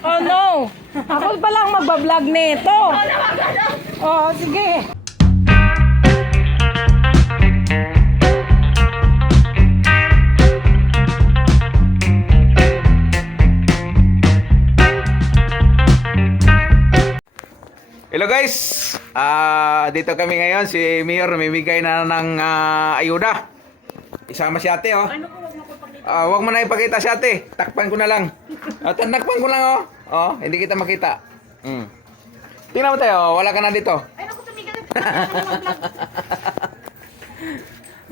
Oh no! Ako pa lang magbablog nito. Oh, sige. Hello guys! Dito kami ngayon. Si Mayor namimigay na ng ayuda. Isama si ate oh. Huwag mo na ipakita si ate. Takpan ko na lang. Takpan ko lang oh. Oh, hindi kita makita. Tingnan mo tayo, wala ka na dito. Ay, naku, tumigil na.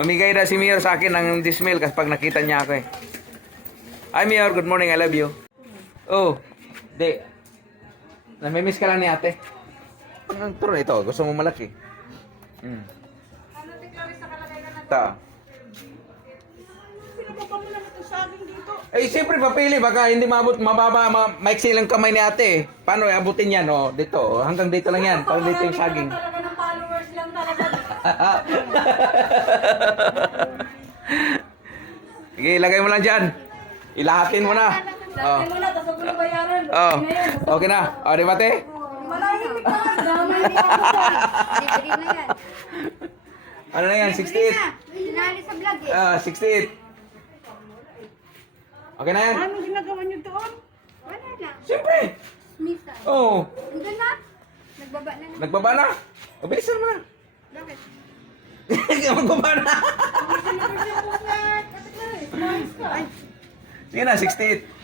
Mamigay na si Mayor sa akin ng 10,000 kasi pag nakita niya ako eh. Hi Mayor, good morning, I love you. Oh, di. Namimiss ka lang ni ate. Pero ito, gusto mo malaki. Ta. Pinababa mo lang ito sa akin dito. Eh, siyempre papili. Baka hindi maabot, mababa, maiksi lang kamay ni ate. Paano abutin yan, oh? Dito, oh. Hanggang dito lang yan. Pag dito yung saging. Talaga ng followers lang talaga. Sige, ilagay mo lang dyan. Ilahatin mo na. Oh. Lagyan mo na, tapos ako na bayaran. Oh. Okay na yan. Okay na. O, di ba, te? Malahimik ka lang. Damay niya ako dyan. Libre na yan. Ano na yan? 68? Sinali sa vlog eh. 68. Okay na yan? Anong ginagawa niyo doon? Wala lang. Siyempre. Misa. Oh. Nandun na. Nagbaba na. Nagbaba na. O, bilisan mo na. Bakit? Magbaba na. Ay, Sige na, 68.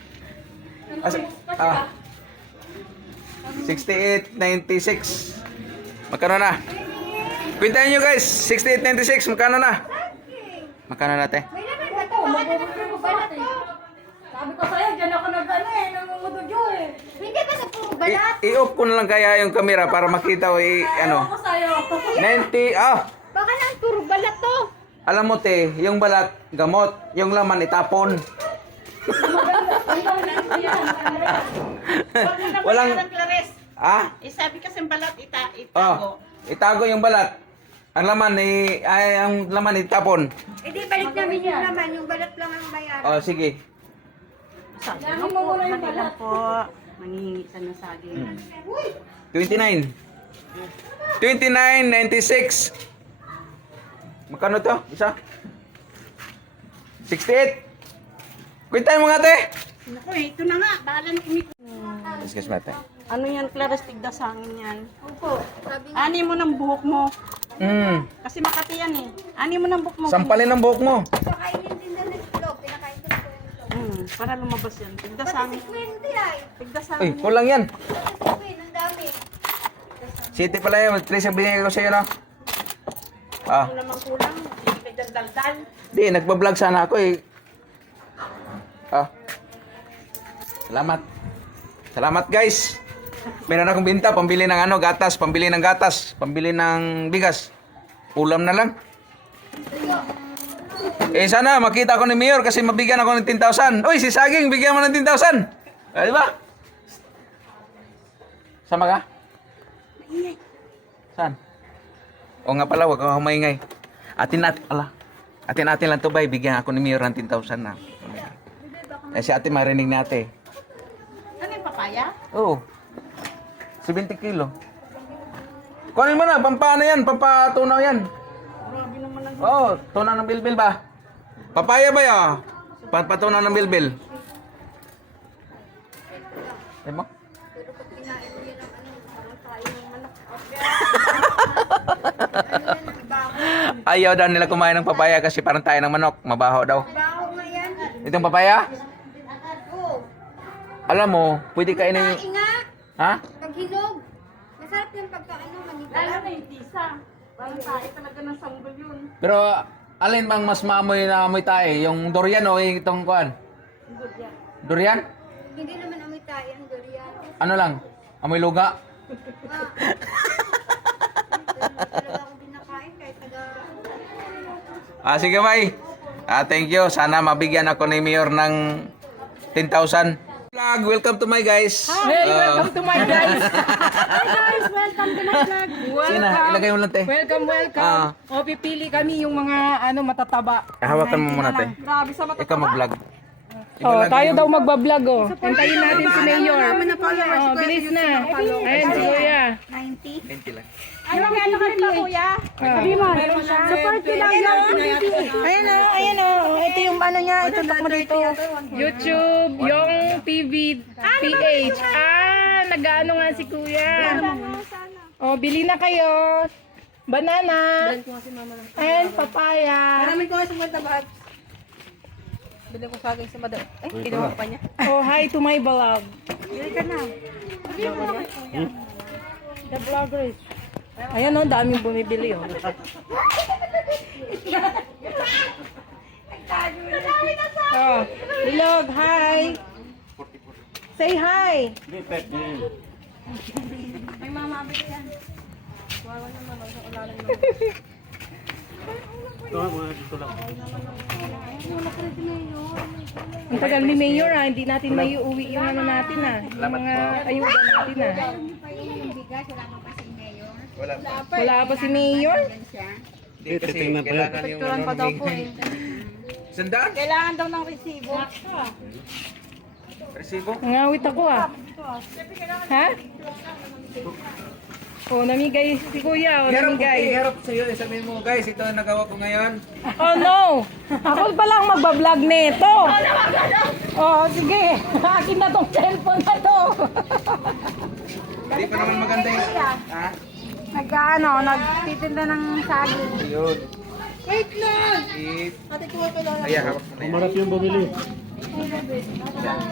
68, 96. Magkano na? Kwintahin nyo guys. 68, 96. Magkano na? Magkano na, te? may naman ba ito? Balat to. Sabi ko sa'yo, dyan ako nag-ano eh, nangungududyo eh. Hindi ba sa puro balat? I-off ko na lang kaya yung camera para makita o ano. Ako sa'yo. 90, Baka lang puro balat to. alam mo te, yung balat, gamot. Yung laman, itapon. Walang, Clares, sabi kasi balat itago. itago yung balat. Ang laman, ang laman itapon. Hindi, balik namin yung naman. Yung balat lang ang bayaran. Oh, sige. Sabi mo muna yung balat. Po, mangingi sa nasaging. 29. 29, 96. Magkano to? Isa? 68. Kwintahin mo nga, te. Naku eh, ito na nga. Bahala na kumito. Excuse me, te. Ano yan, Clares? Tigdasangin yan. Opo. Sabi niya. Ani mo ng buhok mo. Kasi Makati yan eh. Ani mo ng buhok mo. Sampalin ang buhok mo. Pakainin din na ng itlog. Pinakain ko na po yung itlog. Para lumabas yan. Pati Tigdasangin. si Quinty ay. Tigdasangin Uy, yan. kulang yan. Pati si Queen, ang dami. City pala yun. Trace ang binigay ko sa'yo, no? Ano namang kulang? Hindi ka dyan daldal. Di, nagbablog sana ako eh. Salamat. Salamat guys. Meron akong binta, pambili ng gatas, pambili ng gatas, pambili ng bigas. Ulam na lang. Eh sana makita ko ni Mayor kasi mabigyan ako ng 10,000. Uy, si Saging, bigyan mo ng 10,000. Di ba? Sama ka? Saan? O nga pala, wag kang maingay. Atin lang to bay, bigyan ako ni Mayor ng 10,000 na. Eh si ate marinig ni ate. Ano yung papaya? Oo. 70 kilo. Kunin mo na, pampaano yan, pampatunaw yan. Grabe naman ang... Oo, tunaw ng bilbil ba? Papaya ba ya? Pampatunaw ng bilbil. Ay mo? Pero pag kinain mo yun ang parang tayo ng manok. Ayaw daw nila kumain ng papaya kasi parang tayo ng manok. Mabaho daw. Baho nga yan. Itong papaya? Oo. Alam mo, pwede kainin yung... Kain nga. Ha? Pag hinog. Masarap yung pagkaano, manipula. Lalo na yung tisa. Parang tayo talaga ng sanggol yun. Pero alin bang mas maamoy na amoy tayo? Yung durian o itong kuan? Durian? Hindi naman amoy tayo ang durian. Ano lang? Amoy luga? Talaga ako binakain kahit taga... Sige, May. Thank you. Sana mabigyan ako ni Mayor ng 10,000. Vlog, welcome to my guys. Hey, welcome to my guys. Hi guys! Welcome to my vlog! Sige na, ilagay mo lang, te. Welcome. O, pipili kami yung mga matataba. Hawakan mo muna, te. Grabe sa mata. Ikaw mag-vlog. Oh, tayo daw magbablog oh. Hintayin natin si Mayor. Oh, bilis na. Ayan, si Kuya. 20 lang. Ano ka rin ba, kuya? Sabi mo, support ko lang yan. Ayan o. Ito yung ano niya. Ito mo dito. YouTube, yung TV, PH. Nag-ano nga si Kuya. Oh, bili na kayo. Banana. And papaya. Maraming ko nga 50 baht. Bili ko sa akin sa madam. Ay, kinuha pa niya. Oh, hi to my vlog. Bili ka na. The vloggers. Ayan o, daming bumibili o. Oh, Bilog, hi. Say hi. May mama bili yan. Ang tagal ni Mayor hindi natin may uwi yung ano natin yung mga ayuda natin Wala pa si Mayor? Hindi kasi kailangan yung ano, pa daw po eh. Sandaan? Kailangan daw ng resibo. Resibo? Ngawit ako Ha? Oh, namigay si Kuya, namigay. Harap sa'yo. Sabihin mo, guys, ito ang nagawa ko ngayon. Oh no! Ako pa lang magbablog nito. Oh, sige. Akin na tong cellphone na to. Hindi pa naman maganda yung... Ha? Nagtitinda ng saging. Yun. Wait lang! Eat. Ate, kuha ka lang. Ayan, hawak mo na yan. Marap yung bumili.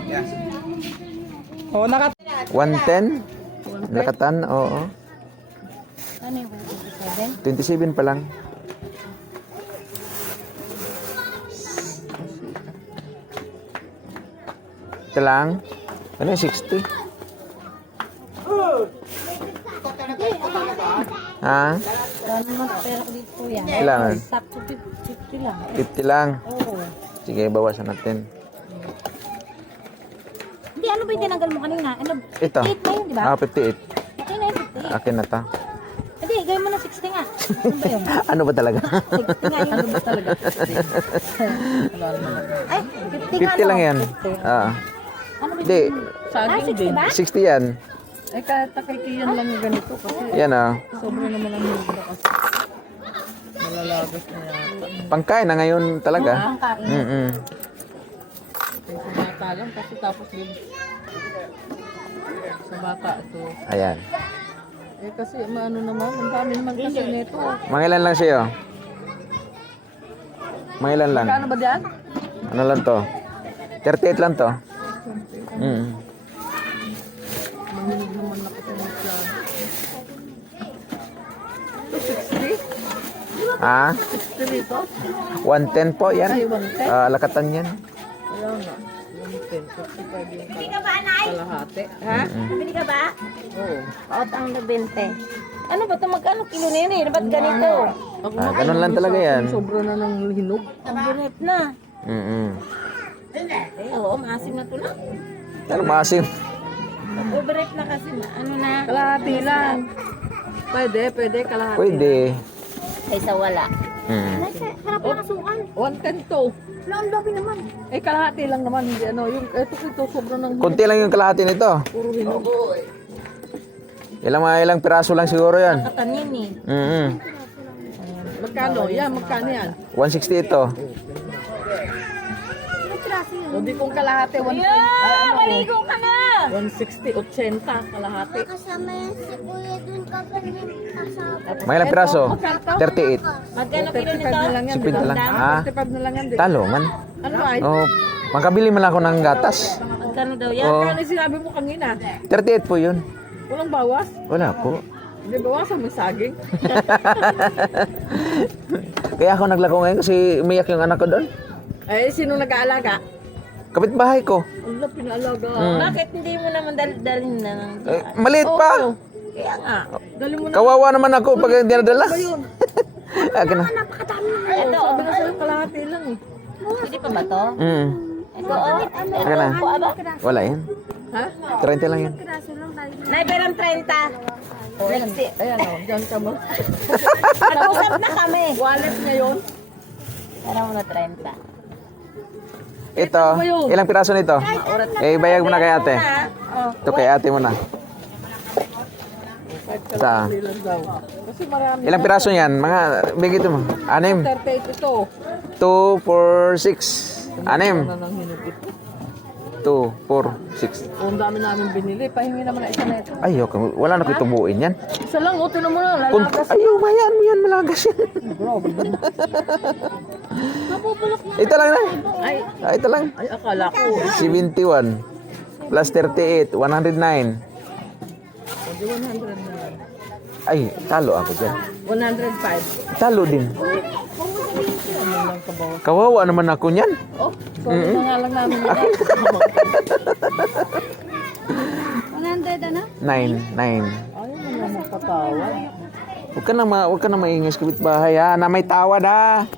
Yan. Oh, 110? Lakatan, oo. Ano yung 27 pa lang. Ito lang. Ano yung 60? Ha? Ano naman pera ko dito kuya? Kailangan? Sakto 50 lang. 50 lang. Oo. Sige, bawasan natin. Hindi, ano ba yung tinanggal mo kanina? Ano? Ito. 58 na yun, di ba? 58. Okay na yun, 58. Akin na to. Hindi, gawin mo na 60 nga. Ano ba yun? Ano ba talaga? 60 nga yun. Ano ba talaga? Ay, 50 nga 50 lang yan. 50. Ah. Ano ba Hindi, Ah, 60 ba? 60 yan. Eh, kahit takikiyan lang yung ganito kasi Yan ah. sobra naman ang hibla kasi. Malalagas na yata. Pangkain na ngayon talaga. Pangkain. Mm-mm. Sa bata lang kasi tapos din. Sa bata ito. Ayan. Eh kasi maano naman, ang dami naman kasi nito. Mga ilan lang sa'yo? Mga ilan lang? Kano ba diyan? Ano lang to? 38 lang to. Mm. Mahilig naman ako sa mga plan. 60? Ah? 60 dito? 110 po yan. Ay, 110? Lakatan yan. Kaya nga. 110, 55 yung kalahati. Ha? Bili ka ba? Oo. Paot ang 20. Ano ba ito? Magkano kilo na yun eh? Ba't ganito? Ako Ah, ganun lang talaga yan. sobra na ng hinog. Ang bunit na. Mm-mm. Eh, oo, maasim na ito na. Ano masim? Overrip na kasi ano na. Kalahati lang. Pwede, kalahati. Pwede. Kaysa wala. Mm. Harap na kasukan. 110 to. Wala ang dami naman. Eh, kalahati lang naman. Hindi ano. Yung, ito, sobra ng hinog. Konti lang yung kalahati nito. Puro hinog. Ilang piraso lang siguro yan. Katanin eh. Mm-mm. Magkano? Yan, magkano yan? 160 ito. O di kung kalahati, 120. Maligo ka na! 160, 80, kalahati. Kasama yan si Kuya dun kagaling kasama. Mga ilang piraso? 38. Magkano kilo 35 nito? na lang yan. 50 lang. Ah, 35 na lang yan. Di. talo man. Ano ba? Oh, makabili man ako ng gatas. Magkano daw yan? Oh, Ano yung sinabi mo kanina? 38 po yun. Walang bawas? Wala po. Hindi bawasan mo yung saging. Kaya ako naglako ngayon kasi umiyak yung anak ko doon. Eh, sino nag-aalaga? Kapitbahay ko. Wala, pinaalaga. Bakit hindi mo naman dalhin na ng Maliit pa. Kaya nga. Dali mo na. Kawawa naman ako pag dinadala. Akin na. Ito, Sabi na sa'yo, kalahati lang eh. pwede pa ba to? Mm. Ito, oh. Akin na. Ito, aba. Wala yan. Ha? 30 lang yan. Naiberang 30. 60. Ayan o, dyan ka mo. Nag-usap na kami. Wallet ngayon. Para mo na 30. Ito, ilang piraso nito? Eh, bayag mo na kay ate. Ito kay ate mo na. Sa. Ilan daw. Kasi marami. Ilang piraso yan? Mga, bigay ito mo. 6. 38 ito. 2, 4, 6. 6. Ano nang hinugit? 2, 4, 6. Ang dami namin binili. Pahingi naman na isa na ito. Ay, okay. Wala na ko itubuin yan. Isa lang, o, tinan mo na. Lalagas. Ay, mayan mo yan. Malagas yan. Ito lang na. Ay, Ito lang. ay, akala ko. 71 plus 38, 109. Hindi 100 na lang. Ay, talo ako dyan. 105. Talo din. Ano lang kabawas. Kawawa naman ako niyan. Oh, sorry na nga lang namin. 100 ano? 9. Ayaw mo na magpatawad. Huwag ka na maingis kapitbahay ha. Na may tawad ha.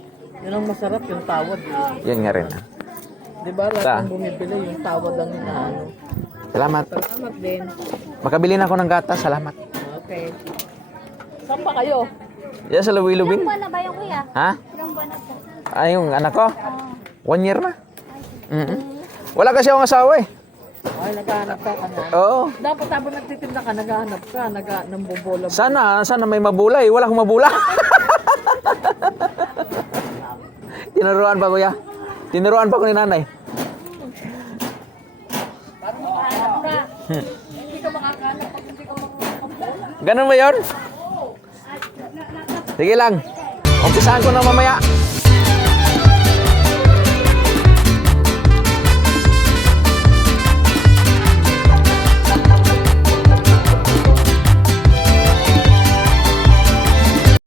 Yun ang masarap, yung tawad. Yan nga rin ha. Di ba, lahat Sa? ng bumibili, yung tawad ang inaano. Salamat. Salamat din. Makabili na ako ng gatas. Salamat. Okay. Saan pa kayo? Yan sa Luwi-Lubing. Ilang buwan na ba yung kuya? Ha? Ilang buwan na po? Ay, yung anak ko? 1 year na. Wala kasi akong asawa eh. Ay, naghahanap ka na. Oo. Dapat habang nagtitinda ka, naghahanap ka, nambobola. Sana may mabulay. Wala akong mabula. Tinuruan pa kuya. Tinuruan pa ko ni nanay. Parang makahanap ka. Hindi ka makakahanap pag hindi ka makakabola. Ganun ba yun? Sige lang. Umpisahan ko na mamaya.